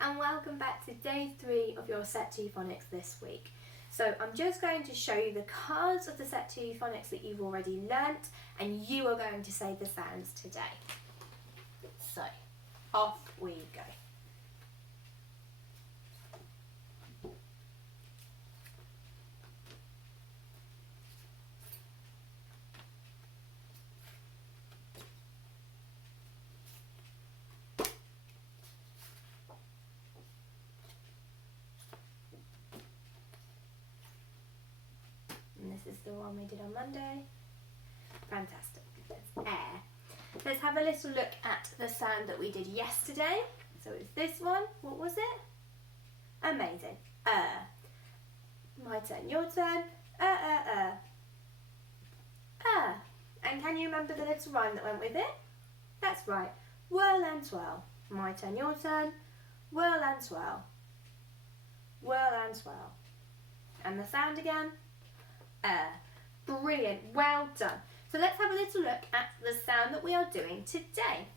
and welcome back to day 3 of your Set 2 phonics this week. So I'm just going to show you the cards of the Set 2 phonics that you've already learnt, and you are going to say the sounds today. So off we go. And this is the one we did on Monday. Fantastic. That's air. Let's have a little look at the sound that we did yesterday. So it's this one. What was it? Amazing. My turn, your turn. And can you remember the little rhyme that went with it? That's right. Whirl and swirl. My turn, your turn. Whirl and swirl. Whirl and swirl. And the sound again. Brilliant, well done. So let's have a little look at the sound that we are doing today.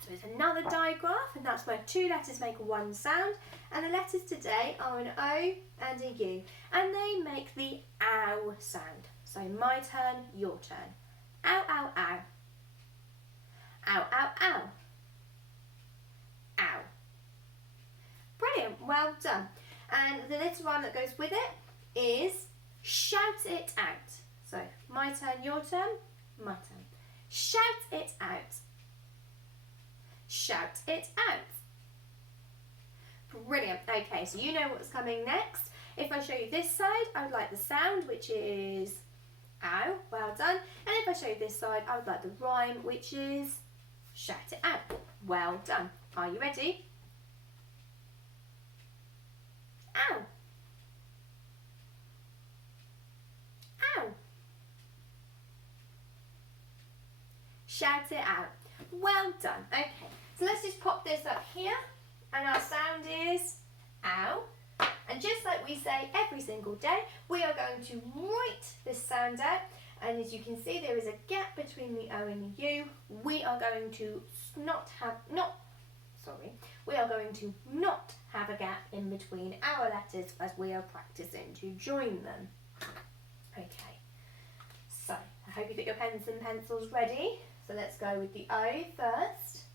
So it's another digraph, and that's where 2 letters make one sound, and the letters today are an O and a U, and they make the ow sound. So my turn, your turn. Ow, ow, ow. Ow, ow, ow. Ow. Brilliant, well done. And the little one that goes with it is shout it out. So my turn, your turn, my turn. Shout it out. Shout it out. Brilliant. Okay, so you know what's coming next. If I show you this side, I would like the sound, which is ow. Well done. And if I show you this side, I would like the rhyme, which is shout it out. Well done. Are you ready? Ow. Ow. Shout it out. Well done. Okay, so let's just pop this up here, and our sound is ow. And just like we say every single day, we are going to write this sound out, and as you can see, there is a gap between the O and the U. We are going to not have a gap in between our letters as we are practicing to join them. Okay, so I hope you've got your pens and pencils ready. So let's go with the O first,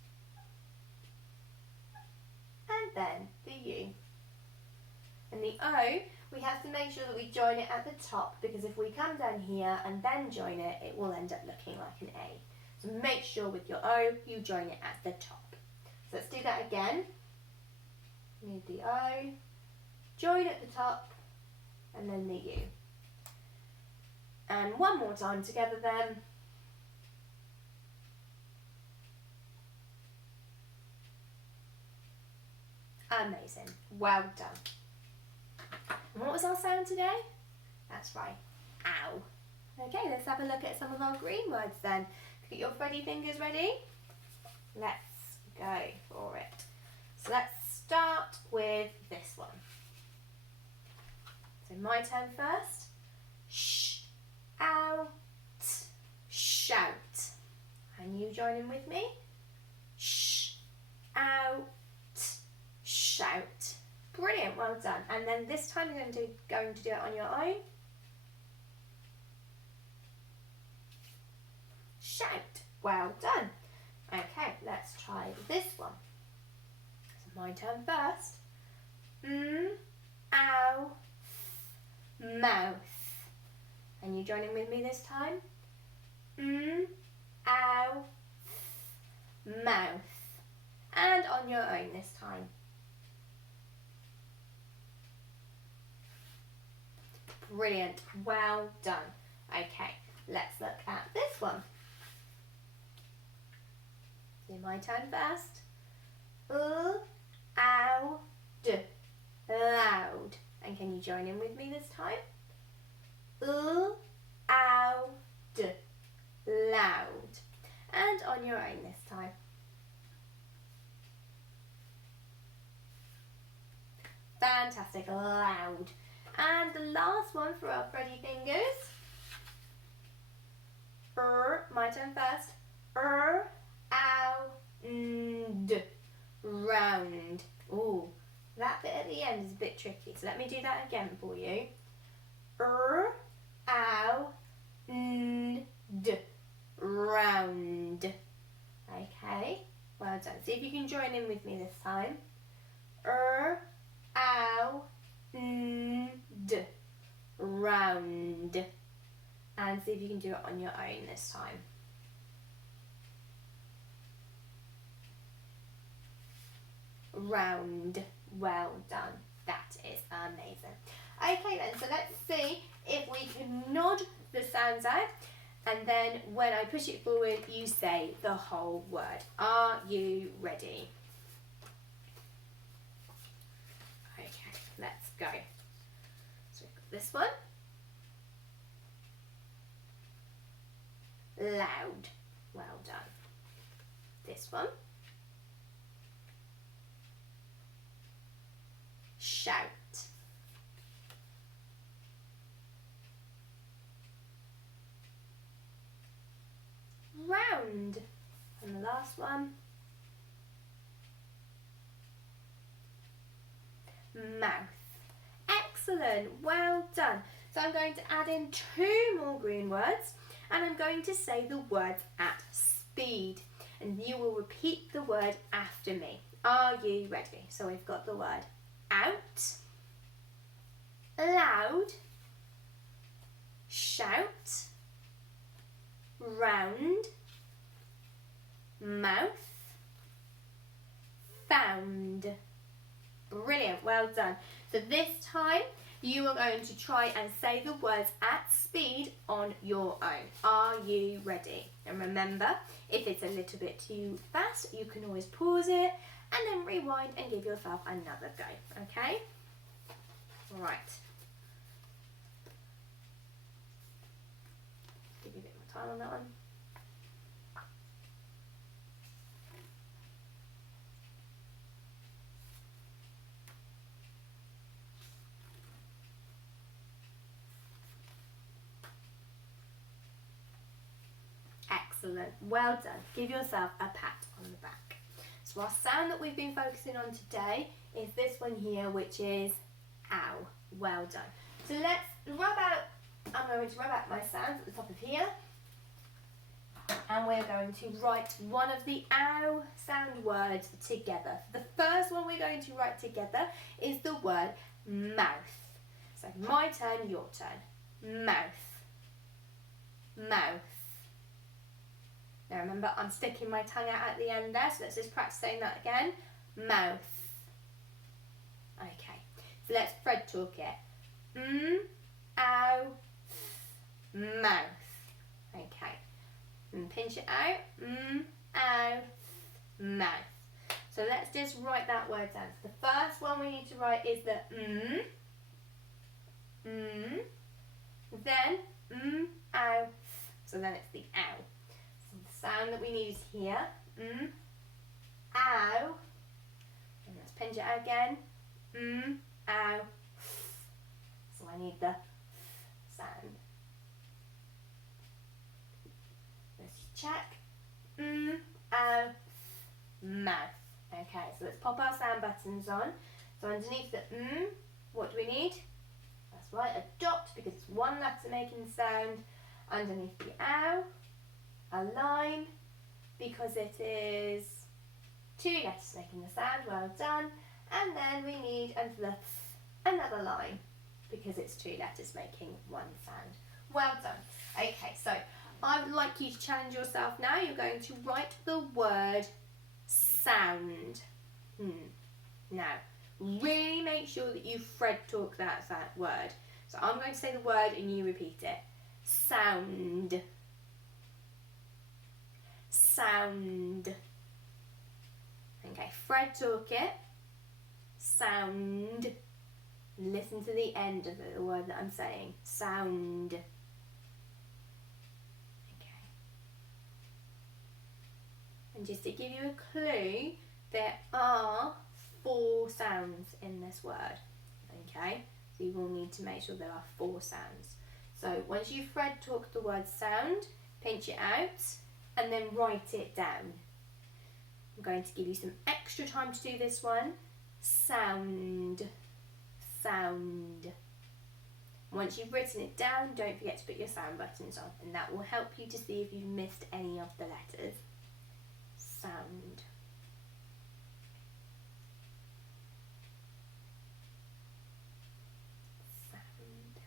and then the U. And the O, we have to make sure that we join it at the top, because if we come down here and then join it, it will end up looking like an A. So make sure with your O, you join it at the top. So let's do that again. Move the O, join at the top, and then the U. And one more time together then. Amazing. Well done. And what was our sound today? That's right. Ow. Okay, let's have a look at some of our green words then. Get your Freddy fingers ready. Let's go for it. So let's start with this one. So my turn first. Sh, out, shout. And you join in with me? Sh, out, shout. Brilliant, well done. And then this time you're going to do it on your own. Shout. Well done. Okay, let's try this one. So my turn first. Ow, mouth. And you join in with me this time? Ow, mouth. And on your own this time. Brilliant, well done. Okay, let's look at this one. So my turn first. Ow, loud. And can you join in with me this time? Ow, loud. And on your own this time. Fantastic, loud. And the last one for our Freddy fingers. My turn first. Ow, round. Ooh, bit tricky. So let me do that again for you. Ow, d, round. Okay, well done. See if you can join in with me this time. Ow, d, round. And see if you can do it on your own this time. Round. Well done. That is amazing. Okay then, so let's see if we can nod the sounds out, and then when I push it forward you say the whole word. Are you ready? Okay, let's go. So we've got this one. Loud. Well done. This one. Shout. Round. And the last one. Mouth. Excellent. Well done. So I'm going to add in 2 more green words, and I'm going to say the words at speed, and you will repeat the word after me. Are you ready? So we've got the word out, loud, shout, round, mouth, found. Brilliant, well done. So this time you are going to try and say the words at speed on your own. Are you ready? And remember, if it's a little bit too fast, you can always pause it and then rewind and give yourself another go, okay? Right. Give you a bit more time on that one. Excellent, well done. Give yourself a pat on the back. So our sound that we've been focusing on today is this one here, which is ow. Well done. So let's rub out, I'm going to rub out my sounds at the top of here, and we're going to write one of the ow sound words together. The first one we're going to write together is the word mouth. So my turn, your turn. Mouth. Mouth. Now remember, I'm sticking my tongue out at the end there, so let's just practice saying that again. Mouth. Okay, so let's Fred talk it. Ow, mouth. Okay, and pinch it out. Ow, mouth. So let's just write that word down. So the first one we need to write is the then ow. So then it's the ow. The sound that we need is here. Ow. And let's pinch it out again. Ow. So I need the sound. Let's check. Ow. Mouth. Okay, so let's pop our sound buttons on. So underneath the what do we need? That's right, a dot, because it's one letter making the sound. Underneath the ow, a line, because it is 2 letters making the sound. Well done. And then we need under the another line, because it's 2 letters making 1 sound. Well done. Okay, so I would like you to challenge yourself now. You're going to write the word sound. Now, really make sure that you Fred talk that word. So I'm going to say the word and you repeat it. Sound. Sound. Okay, Fred talk it. Sound. Listen to the end of the word that I'm saying. Sound. Okay. And just to give you a clue, there are 4 sounds in this word. Okay, so you will need to make sure there are 4 sounds. So once you Fred talk the word sound, pinch it out and then write it down. I'm going to give you some extra time to do this one. Sound. sound. Once you've written it down, don't forget to put your sound buttons on, and that will help you to see if you've missed any of the letters. Sound. Sound.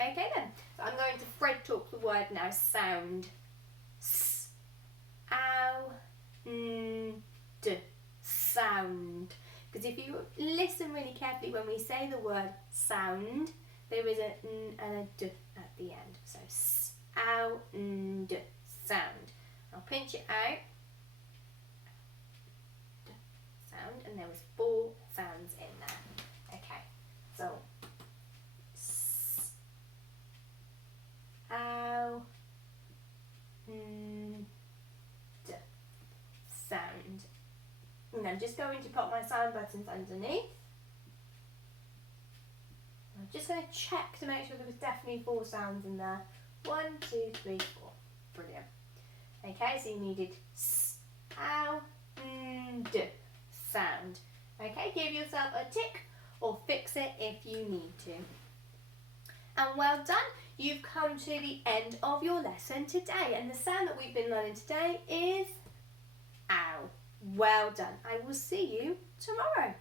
Okay then, so I'm going to Fred talk the word now, sound. S, ow, n, d, sound. Because if you listen really carefully when we say the word sound, there is a n and a d at the end. So s, ow, n, d, sound. I'll pinch it out. D, sound, and there was 4 sounds in there. Okay, so s, ow, n, d, sound. And I'm just going to put my sound buttons underneath. I'm just going to check to make sure there was definitely 4 sounds in there. 1, 2, 3, 4. Brilliant. Okay, so you needed s, ow, n, d, sound. Okay, give yourself a tick or fix it if you need to. And well done, you've come to the end of your lesson today. And the sound that we've been learning today is ow. Well done. I will see you tomorrow.